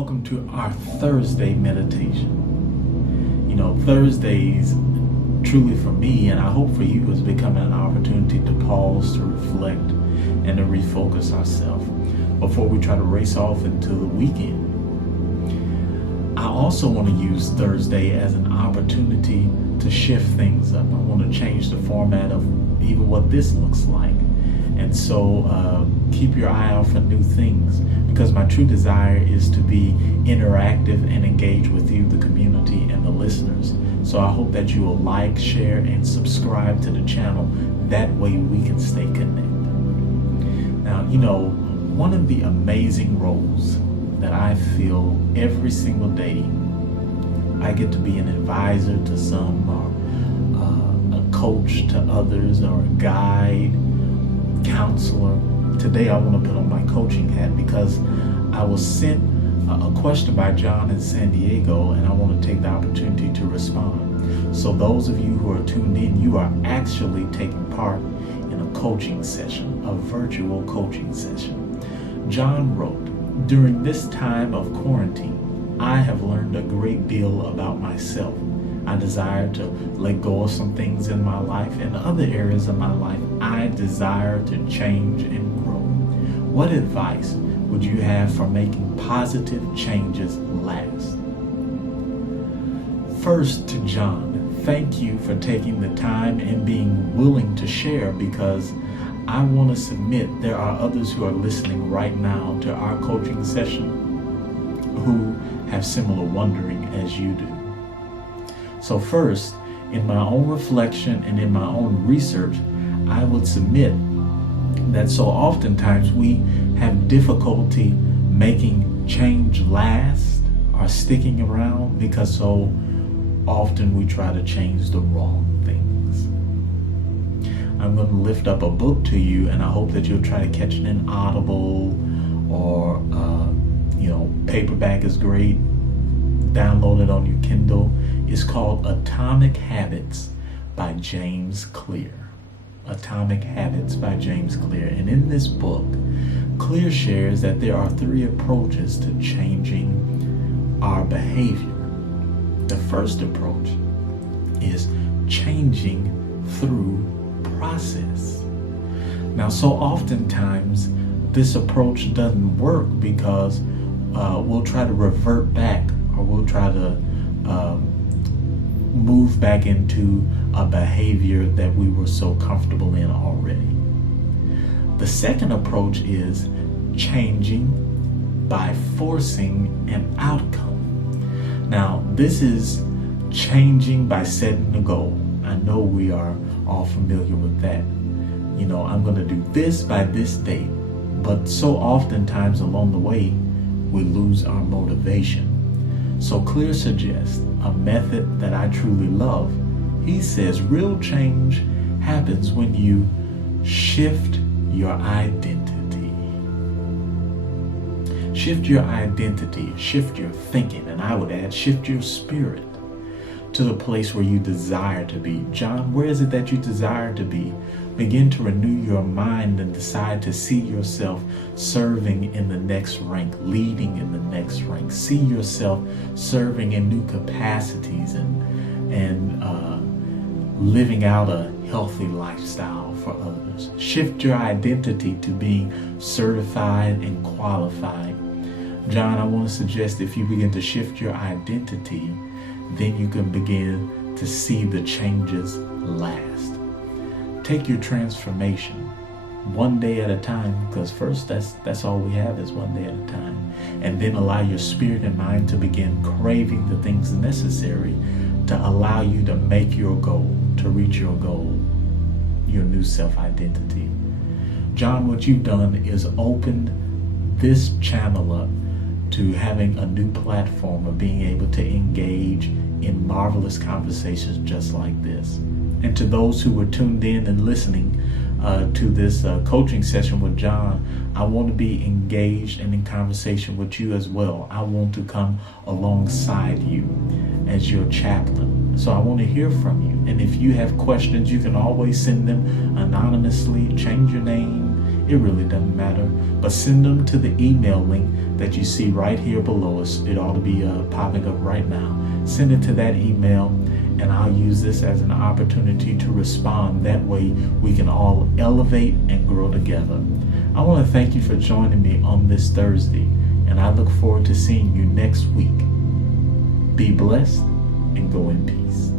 welcome to our Thursday meditation. Thursdays, truly for me, and I hope for you, is becoming an opportunity to pause, to reflect, and to refocus ourselves before we try to race off into the weekend. I also want to use Thursday as an opportunity to shift things up. I want to change the format of even what this looks like. And so keep your eye out for new things, because my true desire is to be interactive and engage with you, the community, and the listeners. So I hope that you will like, share, and subscribe to the channel. That way we can stay connected. Now, one of the amazing roles that I feel every single day, I get to be an advisor to some, or a coach to others, or a guide, counselor. Today I want to put on my coaching hat because I was sent a question by John in San Diego, and I want to take the opportunity to respond. So those of you who are tuned in, you are actually taking part in a coaching session, a virtual coaching session. John wrote, "During this time of quarantine, I have learned a great deal about myself. I desire to let go of some things in my life. In other areas of my life, I desire to change and grow. What advice would you have for making positive changes last?" First, to John, thank you for taking the time and being willing to share, because I want to submit there are others who are listening right now to our coaching session who have similar wondering as you do. So first, in my own reflection and in my own research, I would submit that so oftentimes we have difficulty making change last or sticking around because so often we try to change the wrong things. I'm going to lift up a book to you, and I hope that you'll try to catch it in Audible or, paperback is great. Download it on your Kindle. It's called Atomic Habits by James Clear. Atomic Habits by James Clear. And in this book, Clear shares that there are 3 approaches to changing our behavior. The first approach is changing through process. Now, so oftentimes this approach doesn't work because we'll try to revert back, or we'll try to move back into a behavior that we were so comfortable in already. The second approach is changing by forcing an outcome. Now, this is changing by setting a goal. I know we are all familiar with that. I'm going to do this by this date. But so oftentimes along the way, we lose our motivation. So Clear suggests a method that I truly love. He says real change happens when you shift your identity. Shift your identity, shift your thinking, and I would add, shift your spirit to the place where you desire to be. John, where is it that you desire to be? Begin to renew your mind and decide to see yourself serving in the next rank, leading in the next rank. See yourself serving in new capacities and living out a healthy lifestyle for others. Shift your identity to being certified and qualified. John, I want to suggest if you begin to shift your identity, then you can begin to see the changes last. Take your transformation one day at a time, because first that's all we have is one day at a time. And then allow your spirit and mind to begin craving the things necessary to allow you to make your goal, to reach your goal, your new self-identity. John, what you've done is opened this channel up to having a new platform of being able to engage in marvelous conversations just like this. And to those who were tuned in and listening to this coaching session with John, I want to be engaged and in conversation with you as well. I want to come alongside you as your chaplain. So I want to hear from you. And if you have questions, you can always send them anonymously. Change your name It really doesn't matter. But send them to the email link that you see right here below us. It ought to be popping up right now. Send it to that email, and I'll use this as an opportunity to respond. That way we can all elevate and grow together. I want to thank you for joining me on this Thursday, and I look forward to seeing you next week. Be blessed and go in peace.